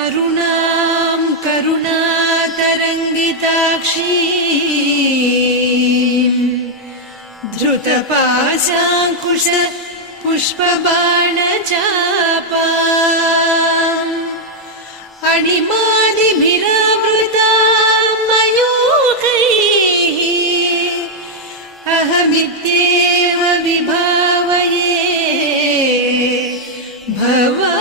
अरुणां करुणातरङ्गिताक्षीं धृतपाशाङ्कुश पुष्पबाणचापाम् अणिमादिभिरावृतां मयूखैः अहमित्येव विभावये भवानी।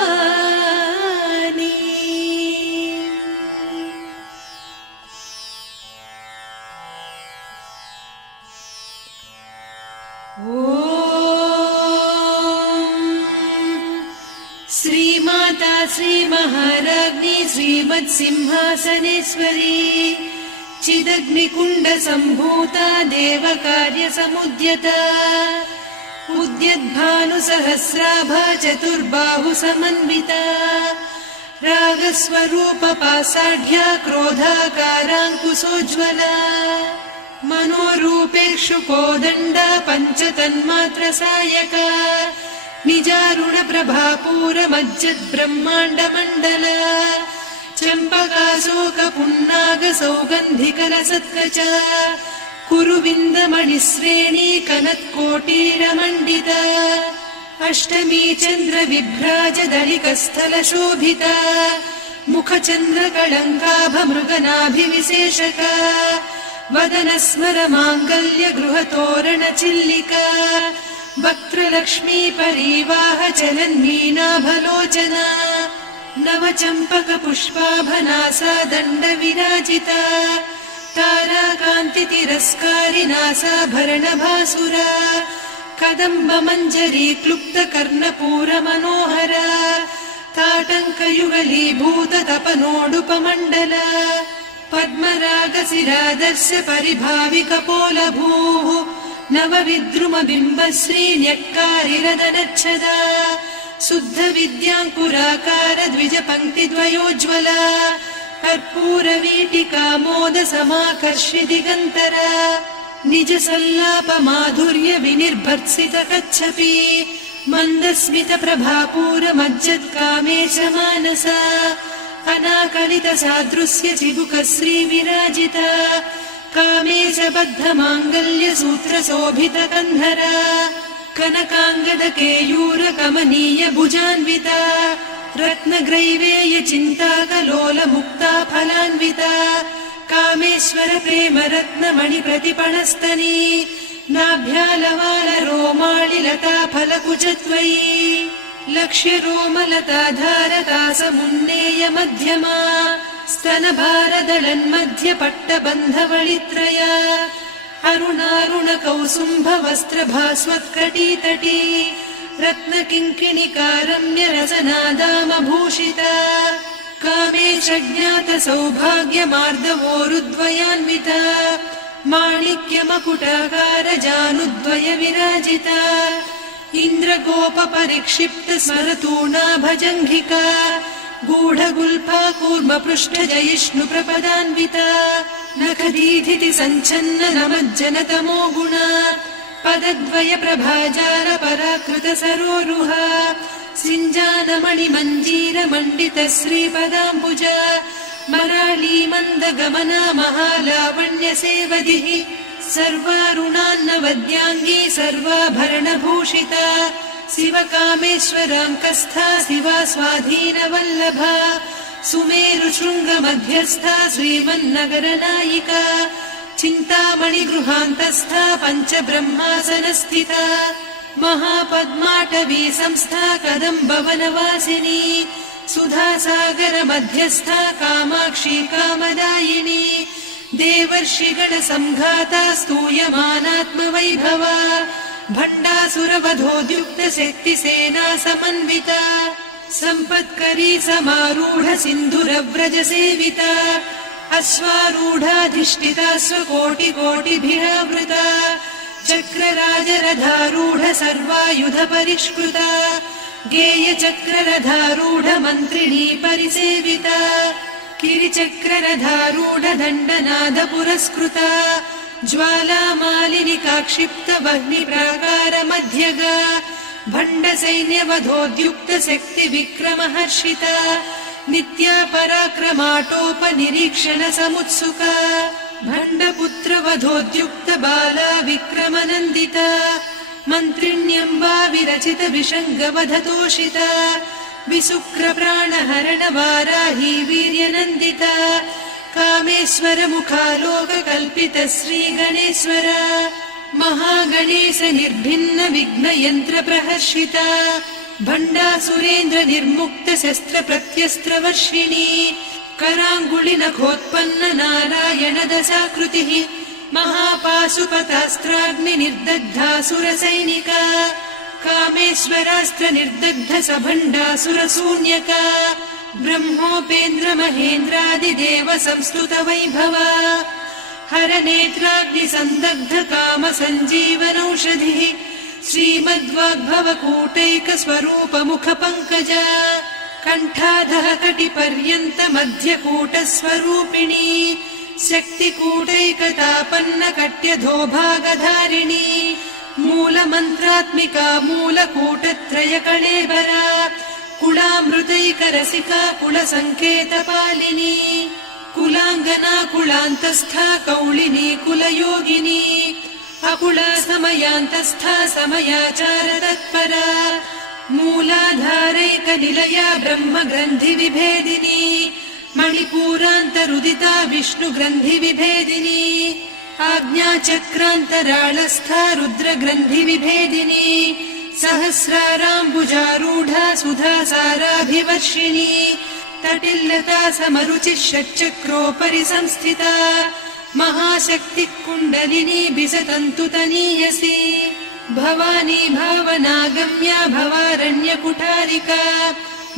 श्रीमाता श्रीमहाराज्ञी श्रीमत्सिंहासनेश्वरी चिदग्निकुण्डसम्भूता देवकार्यसमुद्यता उद्यद्भानुसहस्राभा चतुर्बाहुसमन्विता रागस्वरूपपासाढ्या क्रोधाकाराङ्कुशोज्ज्वला मनोरूपेक्षुकोदण्डा पञ्चतन्मात्रसायका निजारुणप्रभापूरमज्जद्ब्रह्माण्डमण्डला चम्पकाशोकपुन्नागसौगन्धिकलसत्कचा कुरुविन्दमणिश्रेणी कनत्कोटीरमण्डिता अष्टमी चन्द्रविभ्राजदलिकस्थलशोभिता मुखचन्द्रकळङ्काभमृगनाभिविशेषका वदनस्मरमाङ्गल्य गृहतोरणचिल्लिका वक्त्रलक्ष्मी परिवाह चलन्मीनाभलोचना नवचम्पकपुष्पाभनासा दण्डविराजिता ताराकान्तितिरस्कारिनासाभरणभासुरा कदम्बमञ्जरी क्लुप्तकर्णपूरमनोहरा ताटङ्कयुगलीभूततपनोडुपमण्डला पद्मरागशिरादर्श परिभाविकपोलभूः नवविद्रुमबिम्बश्रीन्यक्कारिरदनच्छदा शुद्धविद्याङ्कुराकार द्विजपङ्क्तिद्वयोज्ज्वला कर्पूरवीटिकामोदसमाकर्षि दिगन्तरा निजसल्लापमाधुर्य विनिर्भर्त्सितकच्छपि मन्दस्मितप्रभापूरमज्जत्कामेशमानसा अनाकलितसादृश्य चिबुकश्रीविराजिता कामेशबद्धमाङ्गल्यसूत्रशोभितकन्धरा कनकाङ्गदकेयूरकमनीय भुजान्विता रत्नग्रैवेयचिन्ताकलोलमुक्ता फलान्विता कामेश्वर प्रेमरत्नमणिप्रतिपणस्तनी नाभ्यालवालरोमाळिलता फलकुचत्वयी लक्ष्यरोमलताधारकासमुन्नेय मध्यमा स्तनभारदलन्मध्यपट्टबन्धवळित्रया अरुणारुणकौसुम्भवस्त्रभास्वत्कटीतटी रत्नकिङ्किणिकारम्यरसनादामभूषिता कामेशज्ञातसौभाग्यमार्दवोरुद्वयान्विता माणिक्यमकुटाकारजानुद्वय विराजिता इन्द्रगोपपरिक्षिप्तस्मरतूणाभजङ्घिका गूढगुल्फा कूर्मपृष्ठजयिष्णुप्रपदान्विता नखदीधिति सञ्छन्न नमज्जनतमो गुणा पदद्वय प्रभाजाल पराकृत सरोरुहा सिञ्जानमणिमञ्जीरमण्डित श्रीपदाम्बुजा मराळी मन्दगमना महालावण्य सेवदिः सर्वारुणान्नवद्याङ्गी सर्वाभरणभूषिता शिवकामेश्वराङ्कस्था शिवा स्वाधीनवल्लभा सुमेरुशृङ्गमध्यस्था श्रीमन्नगरनायिका चिन्तामणिगृहान्तस्था पञ्चब्रह्मासनस्थिता महापद्माटवी संस्था कदम्बवनवासिनी सुधासागरमध्यस्था कामाक्षी कामदायिनी देवर्षिगणसङ्घाता स्तूयमानात्मवैभवा भण्डासुरवधोद्युक्तशक्तिसेना समन्विता सम्पत्करी समारूढ सिन्धुरव्रजसेविता अश्वारूढाधिष्ठिता स्वकोटिकोटिभिरावृता चक्रराजरथारूढ सर्वायुधपरिष्कृता गेयचक्ररथारूढ मन्त्रिणी परिसेविता किरिचक्ररथारूढ दण्डनाद पुरस्कृता ज्वालामालिनिकाक्षिप्त वह्निप्राकार मध्यगा भण्डसैन्यवधोद्युक्त शक्ति विक्रमहर्षिता नित्या पराक्रमाटोपनिरीक्षण समुत्सुका भण्डपुत्रवधोद्युक्त बाला विक्रमनन्दिता मन्त्रिण्यम्बा विरचित विषङ्गवधतोषिता विशुक्रप्राणहरण वाराही वीर्यनन्दिता कामेश्वर मुखालोककल्पित श्रीगणेश्वर महागणेश निर्भिन्न विघ्नयन्त्र प्रहर्षिता भण्डासुरेन्द्र निर्मुक्त शस्त्र प्रत्यस्त्रवर्षिणी कराङ्गुलि नखोत्पन्न नारायण दशाकृतिः महापाशुपतास्त्राग्नि निर्दग्धासुरसैनिका कामेश्वरास्त्र निर्दग्ध सभण्डासुर शून्यका ब्रह्मोपेन्द्र महेन्द्रादिदेव संस्तुत वैभवा हरनेत्राग्नि सन्दग्ध काम सञ्जीवनौषधिः श्रीमद्वाग्भव कूटैक स्वरूप मुख पङ्कजा कण्ठाधः कटिपर्यन्त मध्यकूट स्वरूपिणी शक्तिकूटैकतापन्न कट्यधोभागधारिणी मूलमन्त्रात्मिका मूलकूटत्रय कळेबरा कुलामृतैकरसिका कुलसङ्केतपालिनी कुलाङ्गना कुलान्तस्था कौलिनी कुलयोगिनी अकुला समयान्तस्था समयाचार तत्परा मूलाधारैकनिलया ब्रह्मग्रन्थि विभेदिनी मणिपूरान्तरुदिता विष्णुग्रन्थि विभेदिनी आज्ञाचक्रान्तराळस्था रुद्रग्रन्थि विभेदिनी सहस्राराम्बुजारूढा सुधासाराभिवर्षिणी तटिल्लता समरुचिः षट्चक्रोपरि संस्थिता महाशक्तिः कुण्डलिनी बिसतन्तुतनीयसी भवानी भावनागम्या भवारण्यकुठारिका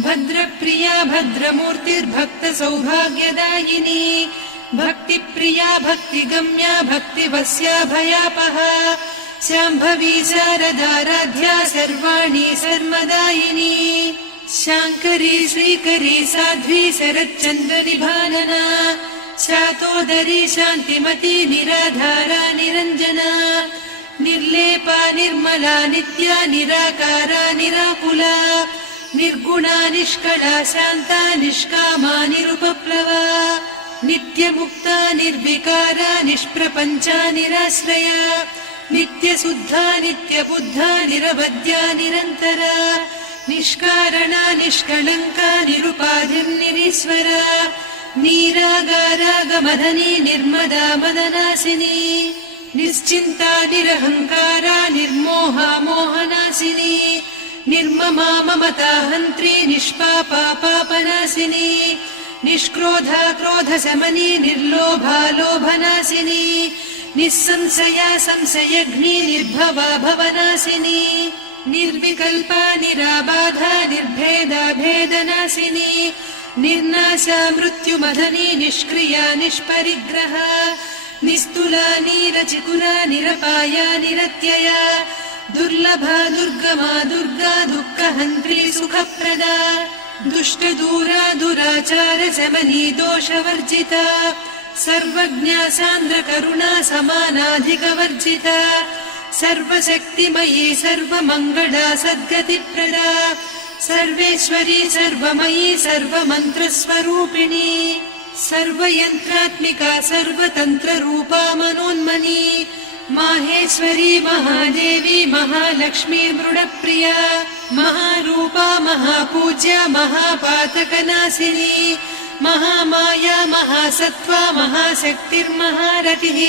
भद्रप्रिया भद्रमूर्तिर्भक्त सौभाग्यदायिनी भक्तिप्रिया भक्तिगम्या भक्तिवस्या भयापहा शाम्भवी शारदाराध्या सर्वाणि सर्वदायिनी शाङ्करी श्रीकरी साध्वी शरच्चन्द्रनिभानना शातोदरी शान्तिमती निराधारा निरञ्जना निर्लेपा निर्मला नित्या निराकारा निराकुला निर्गुणा निष्कला शान्ता निष्कामा निरुपप्लवा नित्यमुक्ता निर्विकारा निष्प्रपञ्चा निराश्रया नित्यशुद्धा नित्यबुद्धा निरवद्या निरन्तरा निष्कारणा निष्कलङ्का निरुपाधिर्निरीश्वरा नीरागारागमदनी निर्मदा मदनासिनी निश्चिन्ता निरहङ्कारा निर्मोहा मोहनासिनी निर्ममा ममता हन्त्री निष्पापा पापनासिनी निष्क्रोधा क्रोधशमनी निर्लोभा लोभनासिनी निस्संशया संशयघ्नी निर्भवा भवनासिनी निर्विकल्पा निराबाधा निर्भेदा भेदनासिनी निर्नाशा मृत्युमदनी निष्क्रिया निष्परिग्रहा निस्तुला नीरचिकुला निरपाया निरत्यया दुर्लभा दुर्गमा दुर्गा दुःखहन्त्री सुखप्रदा दुष्टदूरा दुराचार शमनी दोषवर्जिता सर्वज्ञा सान्द्र करुणा समानाधिकवर्जिता सर्वशक्तिमयी सर्वमङ्गला सद्गतिप्रदा सर्वेश्वरी सर्वमयी सर्वमन्त्रस्वरूपिणी सर्वयन्त्रात्मिका सर्वतन्त्ररूपा मनोन्मनी माहेश्वरी महादेवी महालक्ष्मी मृडप्रिया महारूपा महापूज्या महापातकनाशिनी महामाया महासत्त्वा महाशक्तिर्महारतिः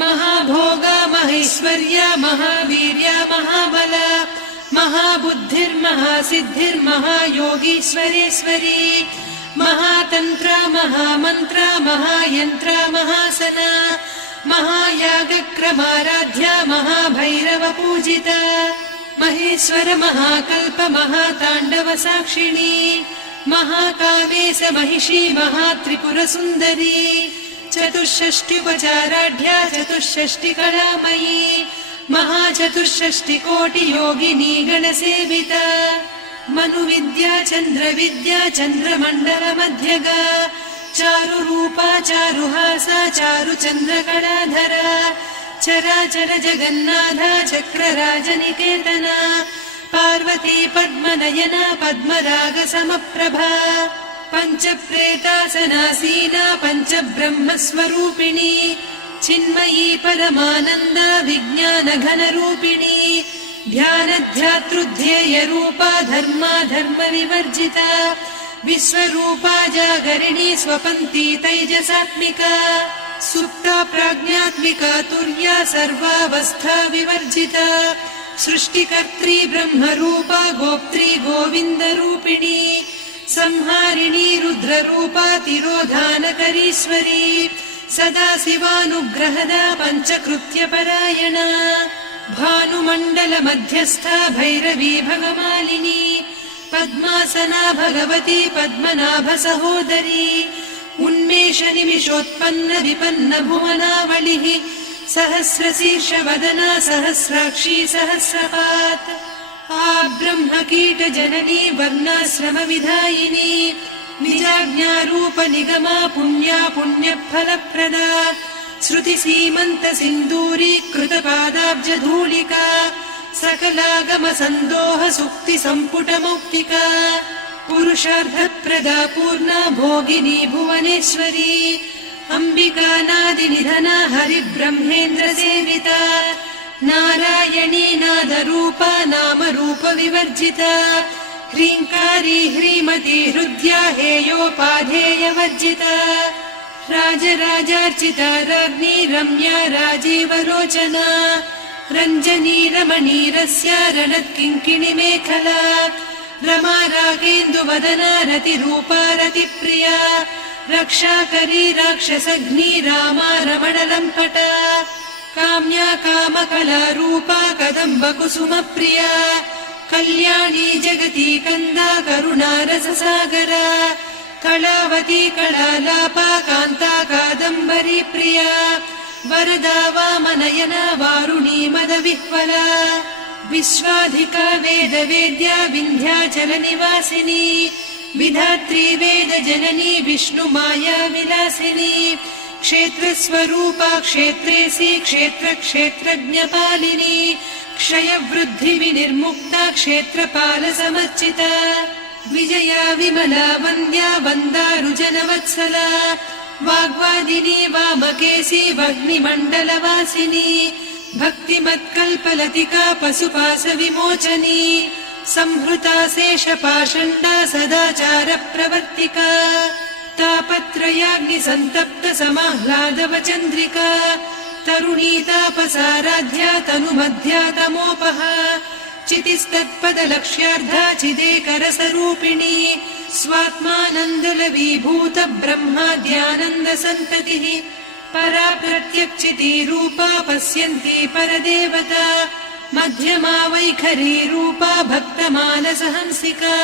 महाभोगा महेश्वर्या महावीर्या महाबला महाबुद्धिर्महासिद्धिर्महायोगीश्वरेश्वरी महातन्त्रा महामन्त्रा महायन्त्रा महासना महायागक्रमाराध्या महाभैरवपूजिता महेश्वर महाकल्प महाताण्डव साक्षिणी महाकामेश महिषी महात्रिपुरसुन्दरी चतुष्षष्ट्युपचाराढ्या चतुष्षष्टिकलामयी महाचतुष्षष्टिकोटियोगिनी गणसेविता मनुविद्या चन्द्रविद्या चन्द्रमण्डलमध्यगा चारुरूपा चारुहासा चारुचन्द्रकलाधरा चराचर जगन्नाथा चक्रराजनिकेतना पार्वती पद्मनयना पद्मरागसमप्रभा पञ्चप्रेतासनासीना पञ्चब्रह्मस्वरूपिणी चिन्मयी परमानन्दा विज्ञानघनरूपिणी ध्यानध्यातृध्येयरूपा धर्मा धर्मविवर्जिता विश्वरूपा जागरिणी स्वपन्ती तैजसात्मिका सुप्ता प्राज्ञात्मिका तुर्या सर्वावस्था विवर्जिता सृष्टिकर्त्री ब्रह्मरूपा गोप्त्री गोविन्दरूपिणी संहारिणी रुद्ररूपा तिरोधानकरीश्वरी सदा शिवानुग्रहदा पञ्चकृत्यपरायणा भानुमण्डलमध्यस्था भैरवी भगमालिनी पद्मासना भगवती पद्मनाभसहोदरी उन्मेषनिमिषोत्पन्न विपन्न भुवनावलिः सहस्रशीर्षवदना सहस्राक्षी सहस्रपात् ब्रह्मकीटजननी वर्णाश्रमविधायिनी निजाज्ञारूपनिगमा पुण्या पुण्यफलप्रदा श्रुतिसीमन्तसिन्दूरीकृतपादाब्जधूलिका सकलागमसन्दोह सुक्तिसम्पुटमौक्तिका पुरुषार्थप्रदा पूर्णा भोगिनी भुवनेश्वरी अम्बिकानादिनिधना हरिब्रह्मेन्द्रसेविता नारायणी नादरूपा नामरूपविवर्जिता ह्रीङ्कारी ह्रीमती हृद्या हेयोपाधेयवर्जिता राजराजार्चिता राज्ञी रम्या राजीवलोचना रञ्जनी रमणीरस्या रणत्किङ्किणिमेखला रमा रागेन्दुवदना रतिरूपा रतिप्रिया रक्षाकरी राक्षसघ्नी रामा रमणलम्पटा काम्या कामकलारूपा कदम्बकुसुमप्रिया कल्याणी जगती कन्दा करुणारससागरा कलावती कलालापा कान्ता कादम्बरी प्रिया वरदा वामनयना वारुणी मदविह्वला विश्वाधिका वेदवेद्या विन्ध्याचलनिवासिनी विधात्री वेदजननी विष्णुमाया विलासिनी क्षेत्रस्वरूपा क्षेत्रेसी क्षेत्रक्षेत्रज्ञपालिनी क्षयवृद्धिविनिर्मुक्ता क्षेत्रपालसमर्चिता विजया विमला वन्द्या वन्दारुजनवत्सला वाग्वादिनी वामकेशी वह्निमण्डलवासिनी भक्तिमत्कल्पलतिका पशुपाशविमोचनी संहृता शेषपाषण्डा सदाचारप्रवर्तिका तापत्रयाग्निसन्तप्त समाह्लादवचन्द्रिका तरुणी तापसाराध्या तनुमध्या तमोपहा चितिस्तत्पदलक्ष्यार्धा चिदेकरसरूपिणी स्वात्मानन्दलवीभूत ब्रह्माद्यानन्दसन्ततिः परा प्रत्यक्षितीरूपा पश्यन्ती परदेवता मध्यमा वैखरी रूपा भक्तमानसहंसिका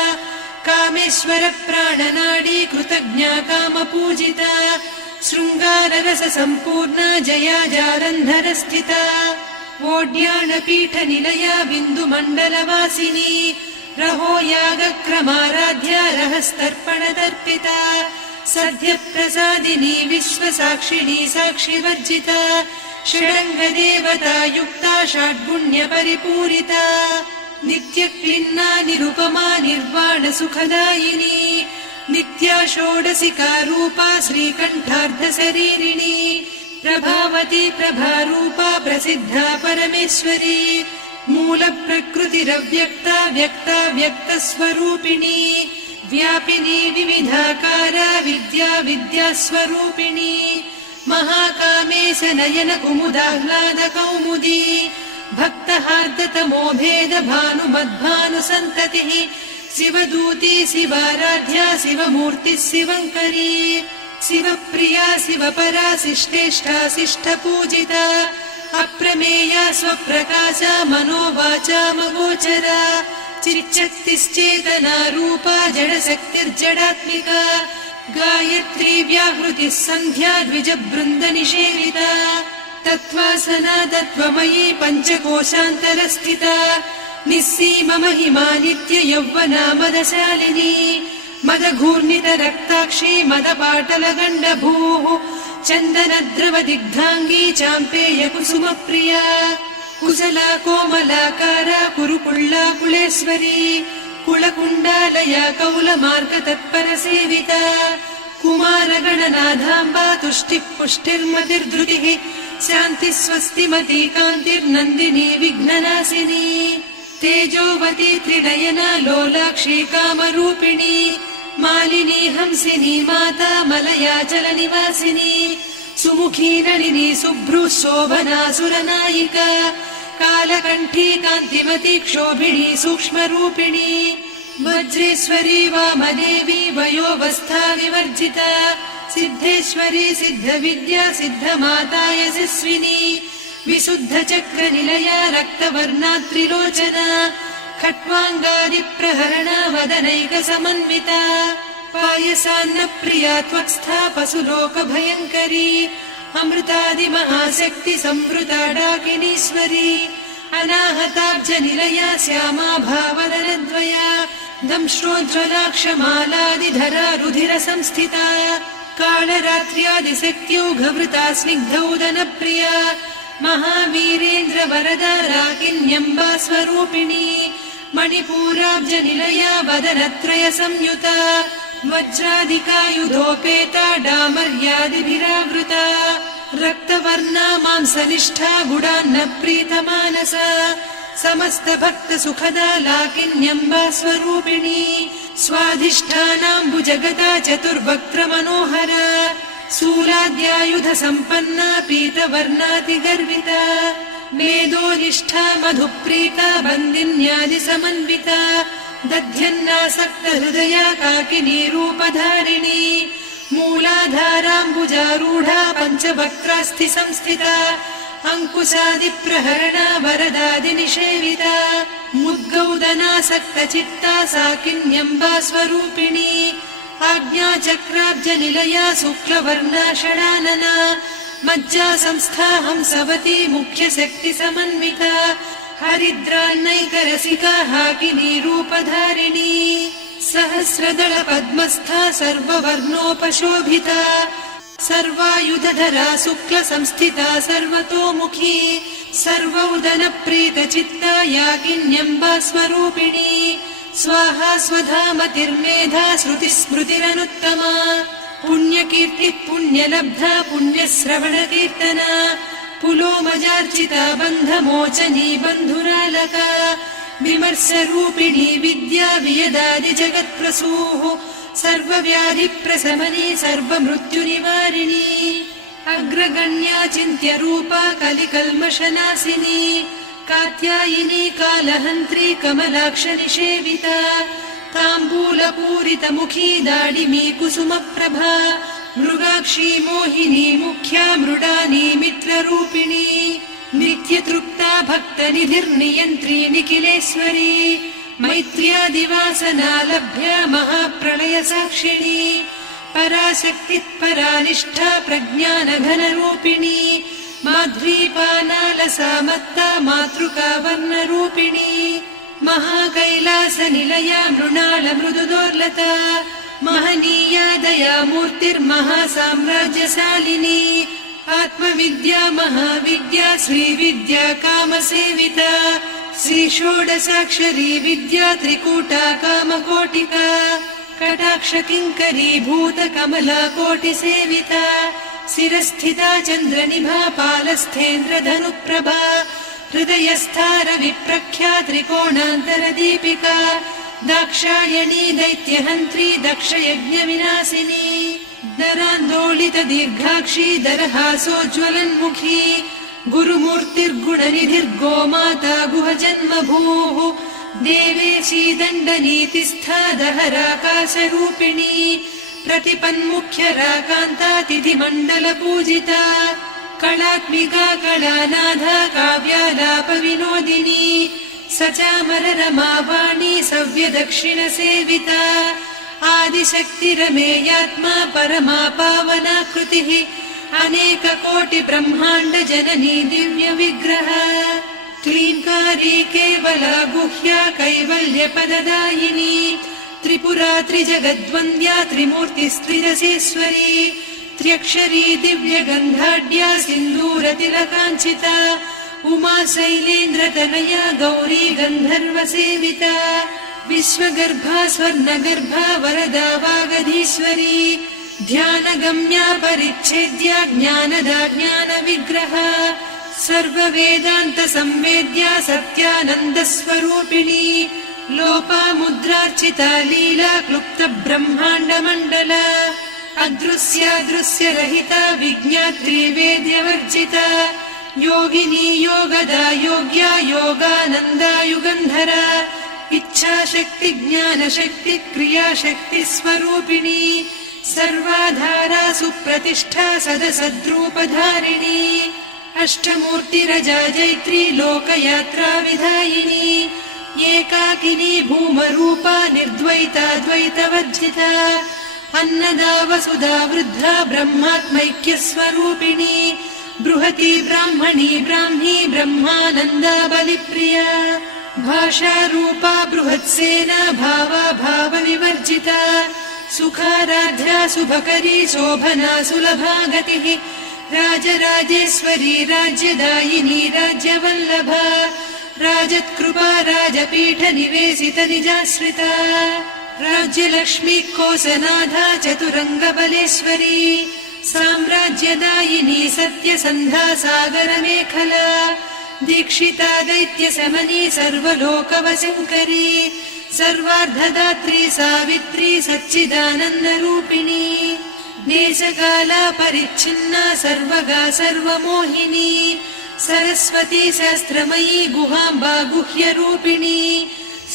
कामेश्वर प्राणनाडी कृतज्ञा कामपूजिता शृङ्गाररससम्पूर्णा जया जालन्धरस्थिता वोड्याणपीठनिलया बिन्दुमण्डलवासिनी रहो यागक्रमाराध्या रहस्तर्पणदर्पिता सद्यप्रसादिनी विश्वसाक्षिणी साक्षिवर्जिता षडङ्गदेवता युक्ता षड्गुण्यपरिपूरिता नित्यक्लिन्ना निरुपमा निर्वाणसुखदायिनी नित्या षोडशिका रूपा श्रीकण्ठार्धशरीरिणी प्रभावती प्रभारूपा प्रसिद्धा परमेश्वरी मूलप्रकृतिरव्यक्ता व्यक्ता व्यक्तस्वरूपिणी व्यापिनी विविधाकारा विद्या विद्यास्वरूपिणी महाकामेश नयन कुमुदाह्लाद कौमुदी भक्तहार्दतमो भेद भानुमद्भानुसन्ततिः शिवदूती शिवाराध्या शिवमूर्तिः शिवङ्करी शिवप्रिया शिवपरा शिष्टेष्टा शिष्टपूजिता अप्रमेया स्वप्रकाशा मनोवाचामगोचरा चिच्चक्तिश्चेतना रूपा जडशक्तिर्जडात्मिका गायत्री व्याहृतिः सन्ध्या द्विजबृन्दनिषेविता तत्त्वासना तत्त्वमयी पञ्चकोशान्तरस्थिता निस्सीममहिमा नित्ययौवना मदशालिनी मदघूर्णितरक्ताक्षी मदपाटलगण्डभूः चन्दनद्रवदिग्धाङ्गी चाम्पेयकुसुमप्रिया कुशला कोमलाकारा कुरुकुल्ला कुलेश्वरी कुलकुण्डालया कौलमार्ग तत्परसेविता कुमारगणनाथाम्बा तुष्टिः पुष्टिर्मतिर्धृतिः शान्तिः स्वस्तिमती कान्तिर्नन्दिनी विघ्ननाशिनी तेजोवती त्रिनयना लोलाक्षी कामरूपिणी मालिनी हंसिनी माता मलयाचलनिवासिनी सुमुखी नलिनी शुभ्रू शोभना सुरनायिका कालकण्ठी कान्तिमती क्षोभिणी सूक्ष्मरूपिणी वज्रेश्वरी वामदेवी वयोवस्था विवर्जिता सिद्धेश्वरी सिद्धविद्या सिद्धमाता यशस्विनी विशुद्धचक्रनिलया रक्तवर्णा त्रिलोचना खट्वाङ्गादिप्रहरणा वदनैकसमन्विता पायसान्नप्रिया त्वक्स्था पशुलोकभयङ्करी अमृतादिमहाशक्ति संवृता डाकिनीश्वरी अनाहताब्जनिलया श्यामा भावदनद्वया दंश्रोज्ज्वलाक्षमालादिधरा रुधिरसंस्थिता कालरात्र्यादिशक्त्यौघवृता स्निग्धौदनप्रिया महावीरेन्द्रवरदा राकिन्यम्बा स्वरूपिणी मणिपूराब्जनिलया वदनत्रय संयुता वज्रादिकायुधोपेता डामर्यादिभिरावृता रक्तवर्णा मांसनिष्ठा गुडान्नप्रीतमानसा समस्तभक्तसुखदा लाकिन्यम्बा स्वरूपिणी स्वाधिष्ठानाम्बुजगदा चतुर्वक्त्रमनोहरा शूलाद्यायुध सम्पन्ना पीतवर्णातिगर्विता मेदोनिष्ठा मधुप्रीता बन्दिन्यादिसमन्विता दध्यन्नासक्तहृदया काकिनी रूपधारिणी मूलाधाराम्बुजारूढा पञ्चवक्त्रास्थि संस्थिता अङ्कुशादिप्रहरणा वरदादिनिषेविता मुद्गौदनासक्तचित्ता साकिन्यम्बा स्वरूपिणी आज्ञाचक्राब्जनिलया शुक्लवर्णा षडानना मज्जा संस्था हंसवती मुख्यशक्तिसमन्विता हरिद्रान्नैकरसिका हाकिनी रूपधारिणी सहस्रदल पद्मस्था सर्ववर्णोपशोभिता सर्वायुधधरा शुक्लसंस्थिता सर्वतोमुखी सर्वौदनप्रीतचित्ता याकिन्यम्बा स्वरूपिणी स्वाहा स्वधामतिर्मेधा श्रुतिस्मृतिरनुत्तमा पुण्यकीर्तिः पुण्यलब्धा पुण्यश्रवणकीर्तना पुलोमजार्चिता बन्धमोचनी बन्धुरालका विमर्शरूपिणी विद्या वियदादिजगत्प्रसूः सर्वव्याधिप्रशमनी सर्वमृत्युनिवारिणी अग्रगण्या चिन्त्यरूपा कलिकल्मषनाशिनी कात्यायिनी कालहन्त्री कमलाक्षनिषेविता ताम्बूलपूरितमुखी दाडिमी कुसुमप्रभा मृगाक्षी मोहिनी मुख्या मृडानी मित्ररूपिणी नित्यतृप्ता भक्तनिधिर्नियन्त्री निखिलेश्वरी मैत्र्यादिवासना लभ्या महाप्रलयसाक्षिणी पराशक्तिः परानिष्ठा प्रज्ञानघनरूपिणी माध्वीपानालसामत्ता मातृका वर्णरूपिणी महाकैलासनिलया मृणालमृदुदोर्लता महनीया दयामूर्तिर्महासाम्राज्यशालिनी आत्मविद्या महाविद्या श्रीविद्या कामसेविता श्रीषोडशाक्षरी विद्या त्रिकूटा कामकोटिका कटाक्षकिङ्करी भूतकमला कोटिसेविता शिरस्थिता चन्द्रनिभा पालस्थेन्द्रधनुप्रभा हृदयस्था रविप्रख्या त्रिकोणान्तरदीपिका दाक्षायणी दैत्यहन्त्री दक्षयज्ञविनाशिनी दरान्दोलित दीर्घाक्षी दरहासोज्ज्वलन्मुखी गुरुमूर्तिर्गुणनिधिर्गोमाता गुहजन्मभूः देवेशी दण्डनीतिस्था दहराकाशरूपिणी प्रतिपन्मुख्यराकान्ता तिथिमण्डलपूजिता कलात्मिका कलानाथा काव्यालापविनोदिनी सचामररमावाणी सव्यदक्षिणसेविता आदिशक्तिरमेयात्मा परमा पावनाकृतिः अनेककोटिब्रह्माण्डजननी दिव्यविग्रह क्लीङ्कारी केवला गुह्या कैवल्यपददायिनी त्रिपुरा त्रिजगद्वन्द्या त्रिमूर्तिस्त्रिदशेश्वरी त्र्यक्षरी दिव्यगन्धाढ्या सिन्दूरतिलकाञ्चिता उमा शैलेन्द्रतनया गौरी गन्धर्वसेविता विश्वगर्भा स्वर्णगर्भा वरदा वागधीश्वरी ध्यानगम्या परिच्छेद्या ज्ञानदा ज्ञानविग्रहा सर्ववेदान्तसंवेद्या सत्यानन्दस्वरूपिणी लोपामुद्रार्चिता लीला क्लुप्तब्रह्माण्डमण्डला अदृश्यादृश्यरहिता विज्ञात्री वेद्यवर्जिता योगिनी योगदा योग्या योगानन्दा युगन्धरा इच्छाशक्ति ज्ञानशक्ति क्रियाशक्ति स्वरूपिणी सर्वाधारा सुप्रतिष्ठा सदसद्रूपधारिणी अष्टमूर्तिरजा जैत्री लोकयात्रा विधायिनी एकाकिनी भूमरूपा निर्द्वैता द्वैतवर्जिता अन्नदा वसुधा वृद्धा ब्रह्मात्मैक्यस्वरूपिणी बृहती ब्राह्मणी ब्राह्मी ब्रह्मानन्दा बलिप्रिया भाषारूपा बृहत्सेना भावा भावविवर्जिता सुखाराध्या शुभकरी शोभना सुलभा गतिः राजराजेश्वरी राज्यदायिनी राज्यवल्लभा राजत्कृपा राजपीठ निवेशित निजाश्रिता राज्यलक्ष्मी कोसनाधा चतुरङ्गबलेश्वरी साम्राज्यदायिनी सत्यसन्धा सागरमेखला दीक्षिता दैत्यशमनी सर्वलोकवशङ्करी सर्वार्धदात्री सावित्री सच्चिदानन्दरूपिणी देशकाला परिच्छिन्ना सर्वगा सर्वमोहिनी सरस्वती शास्त्रमयी गुहाम्बा गुह्यरूपिणी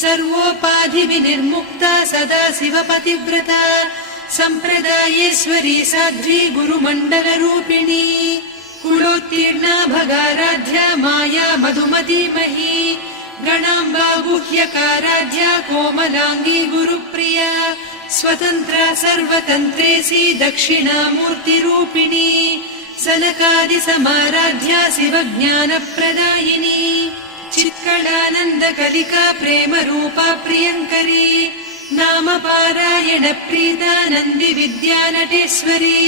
सर्वोपाधिविनिर्मुक्ता सदा शिवपतिव्रता सम्प्रदायेश्वरी साध्वी गुरुमण्डलरूपिणी कुलोत्तीर्णा भगाराध्या माया मधुमतीमही गणाम्बा गुह्यकाराध्या कोमलाङ्गी गुरुप्रिया स्वतन्त्रा सर्वतन्त्रेसी दक्षिणामूर्तिरूपिणी सनकादिसमाराध्या शिवज्ञानप्रदायिनी चित्कलानन्दकलिका प्रेमरूपा प्रियङ्करी नामपारायण प्रीता नन्दिविद्या नटेश्वरी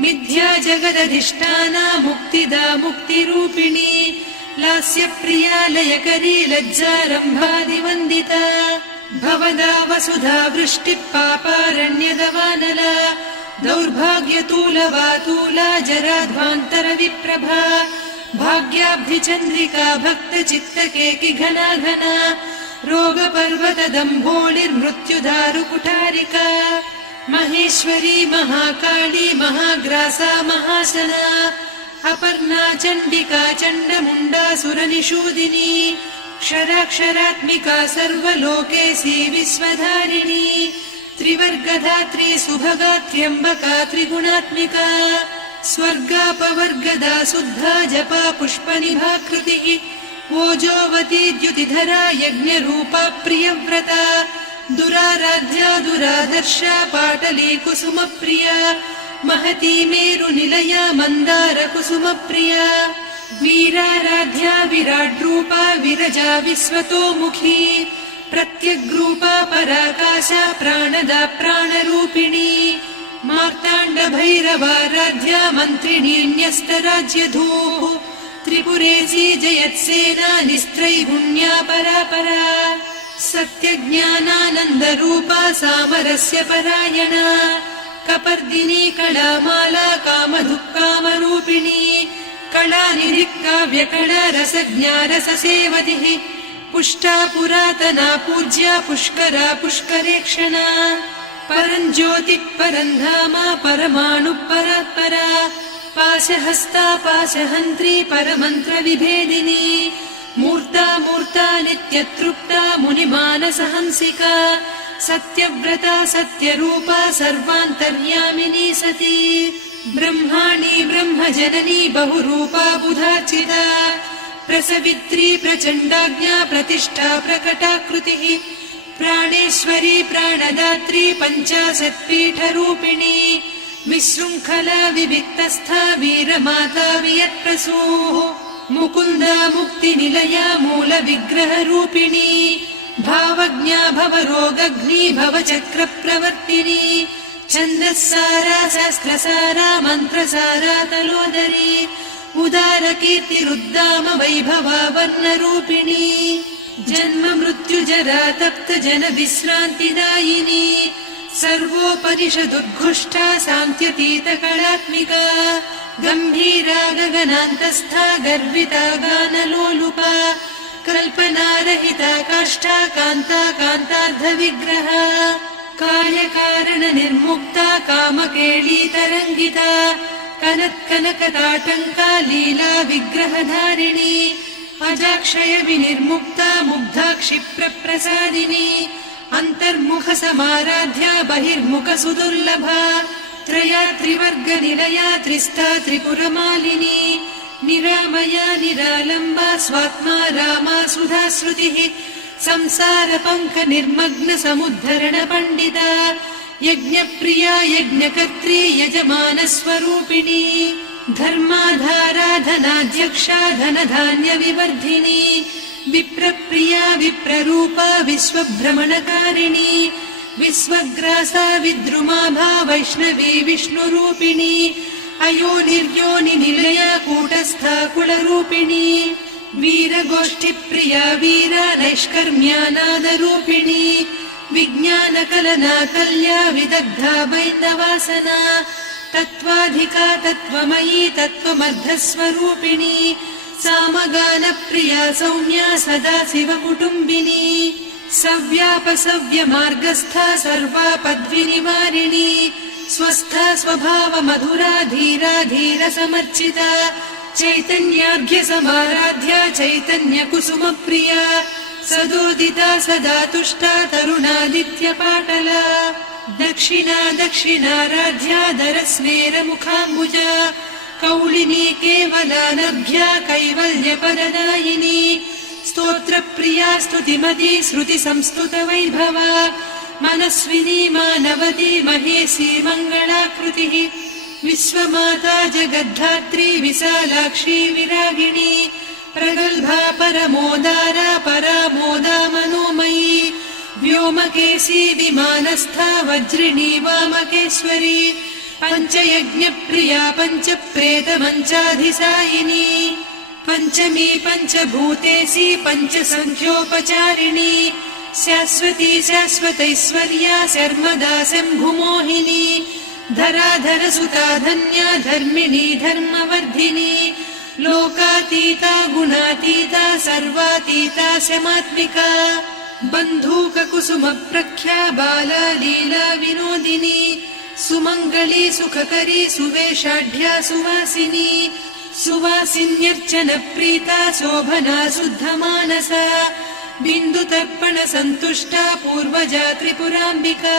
मिथ्या जगदधिष्ठाना मुक्तिदा मुक्तिरूपिणी लास्यप्रिया लयकरी लज्जारम्भादिवन्दिता भवदा वसुधा वृष्टिः पापारण्यदवानला दौर्भाग्यतूलवातूला जराध्वान्तरविप्रभा भाग्याब्धिचन्द्रिका भक्तचित्तकेकि घना घना रोगपर्वतदम्भोळिर्मृत्युदारुकुठारिका महेश्वरी महाकाली महाग्रासा महाशना अपर्णा चण्डिका चण्डमुण्डा सुरनिषूदिनी क्षराक्षरात्मिका सर्वलोकेशी विश्वधारिणी त्रिवर्गधात्री सुभगा त्र्यम्बका त्रिगुणात्मिका स्वर्गापवर्गदा शुद्धा जपा पुष्पनिभाकृतिः ओजोवती द्युतिधरा यज्ञरूपा प्रियव्रता दुराराध्या दुरादर्शा पाटली कुसुमप्रिया महती मेरुनिलया मन्दार कुसुमप्रिया वीराराध्या विराड्रूपा विरजा विश्वतोमुखी प्रत्यग्रूपा पराकाशा प्राणदा प्राणरूपिणी मार्ताण्ड भैरवाराध्या मन्त्रिणी न्यस्तराज्यधूः त्रिपुरेशी जयत्सेना निस्त्रैगुण्या परापरा सत्यज्ञानानन्दरूपा सामरस्य परायणा कपर्दिनी कलामाला कामधुक्कामरूपिणी कलानिधिः काव्यकला रसज्ञा रससेवतिः पुष्टा पुरातना पूज्या पुष्करा पुष्करेक्षणा परञ्ज्योतिः परन्धामा परमाणुः परात्परा पाशहस्ता पाशहन्त्री परमन्त्रविभेदिनी मूर्ता मूर्ता नित्यतृप्ता मुनिमानसहंसिका सत्यव्रता सत्यरूपा सर्वान्तर्यामिनी सती ब्रह्माणी ब्रह्मजननी बहुरूपा बुधार्चिता प्रसवित्री प्रचण्डाज्ञा प्रतिष्ठा प्रकटाकृतिः प्राणेश्वरी प्राणदात्री पञ्चाशत्पीठरूपिणी विशृङ्खला विविक्तस्था वीरमाता वियत्प्रसूः मुकुन्दा मुक्तिनिलया मूलविग्रहरूपिणी भावज्ञा भवरोगग्नी भवचक्रप्रवर्तिनी छन्दस्सारा शास्त्रसारा मन्त्रसारा तलोदरी उदारकीर्तिरुद्दाम वैभवावर्णरूपिणी जन्म मृत्युजरा तप्त जन विश्रान्तिदायिनी सर्वोपनिषदुद्घुष्टा सान्त्यतीतकलात्मिका गम्भीरा गगनान्तस्था गर्विता गानलोलुपा कल्पनारहिता काष्ठा कान्ता कान्तार्धविग्रहा कायकारण निर्मुक्ता कामकेळीतरङ्गिता कनत्कनकताटङ्का लीला विग्रहधारिणी अजाक्षय विनिर्मुक्ता मुग्धा क्षिप्रप्रसादिनी अन्तर्मुख समाराध्या बहिर्मुख सुदुर्लभा त्रया त्रिवर्गनिलया त्रिस्ता त्रिपुरमालिनी निरामया निरालम्बा स्वात्मा रामा सुधा श्रुतिः संसार पङ्क निर्मग्न समुद्धरण पण्डिता यज्ञप्रिया यज्ञकर्त्री यजमानस्वरूपिणी धर्माधाराधनाध्यक्षा धनधान्य विवर्धिनी विप्रप्रिया विप्ररूपा विश्वभ्रमणकारिणी विश्वग्रासा विद्रुमाभा वैष्णवी विष्णुरूपिणी अयोनिर्योनि निलया कूटस्था कुलरूपिणी वीरगोष्ठिप्रिया वीरा नैष्कर्म्यानादरूपिणी विज्ञानकलना कल्या विदग्धा वैन्दवासना तत्त्वाधिका तत्त्वमयी तत्त्वमर्धस्वरूपिणी सामगानप्रिया सौम्या सदा शिवकुटुम्बिनी सव्यापसव्यमार्गस्था सर्वापद्विनिवारिणी स्वस्था स्वभावमधुरा धीरा धीरसमर्चिता चैतन्यार्घ्य समाराध्या चैतन्यकुसुमप्रिया सदोदिता सदा तुष्टा तरुणादित्यपाटला दक्षिणा दक्षिणाराध्या दरस्मेरमुखाम्बुजा कौलिनी केवलानभ्या कैवल्यपददायिनी स्तोत्रप्रिया स्तुतिमती श्रुतिसंस्तुतवैभवा मनस्विनी मानवती महेशी मङ्गलाकृतिः विश्वमाता जगद्धात्री विशालाक्षी विरागिणी प्रगल्भा परमोदारा परामोदा मनोमयी व्योमकेशी विमानस्था वज्रिणी वामकेश्वरी पञ्चयज्ञप्रिया पञ्चप्रेतमञ्चाधिसायिनी पञ्चमी पञ्चभूतेशी पञ्चसङ्ख्योपचारिणी शाश्वती शाश्वतैश्वर्या शर्मदा शम्भुमोहिनी धराधरसुता धन्या धर्मिणी धर्मवर्धिनी लोकातीता गुणातीता सर्वातीता शमात्मिका बन्धूककुसुमप्रख्या बाला लीला विनोदिनी सुमङ्गली सुखकरी सुवेशाढ्या सुवासिनी सुवासिन्यर्चनप्रीता शोभना शुद्धमानसा बिन्दुतर्पण सन्तुष्टा पूर्वजा त्रिपुराम्बिका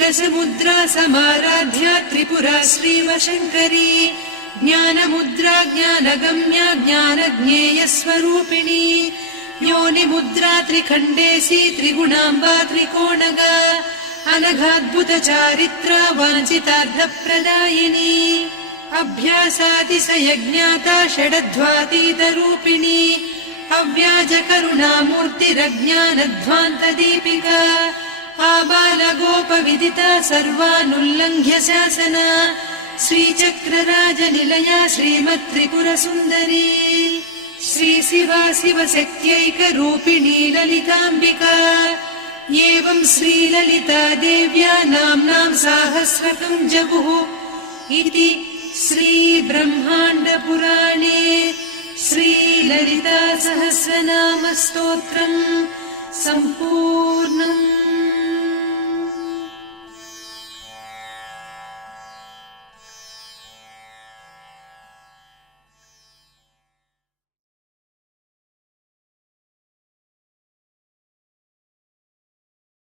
दशमुद्रा समाराध्या त्रिपुरा श्रीवशङ्करी ज्ञानमुद्रा ज्ञानगम्या ज्ञानज्ञेयस्वरूपिणी योनिमुद्रा त्रिखण्डेशी त्रिगुणाम्बा त्रिकोणगा अनघाद्भुतचारित्रा वाञ्छितार्थप्रदायिनी अभ्यासातिशयज्ञाता षडध्वातीतरूपिणी अव्याजकरुणामूर्तिरज्ञानध्वान्तदीपिका आबालगोपविदिता सर्वानुल्लङ्घ्य शासना श्रीचक्रराजनिलया श्रीमत्त्रिपुरसुन्दरी श्रीशिवा शिवशक्त्यैकरूपिणी ललिताम्बिका एवं श्रीललिता देव्या नाम्नां साहस्रकं जगुः इति श्रीब्रह्माण्डपुराणे श्रीललिता सहस्रनामस्तोत्रम् सम्पूर्णम्।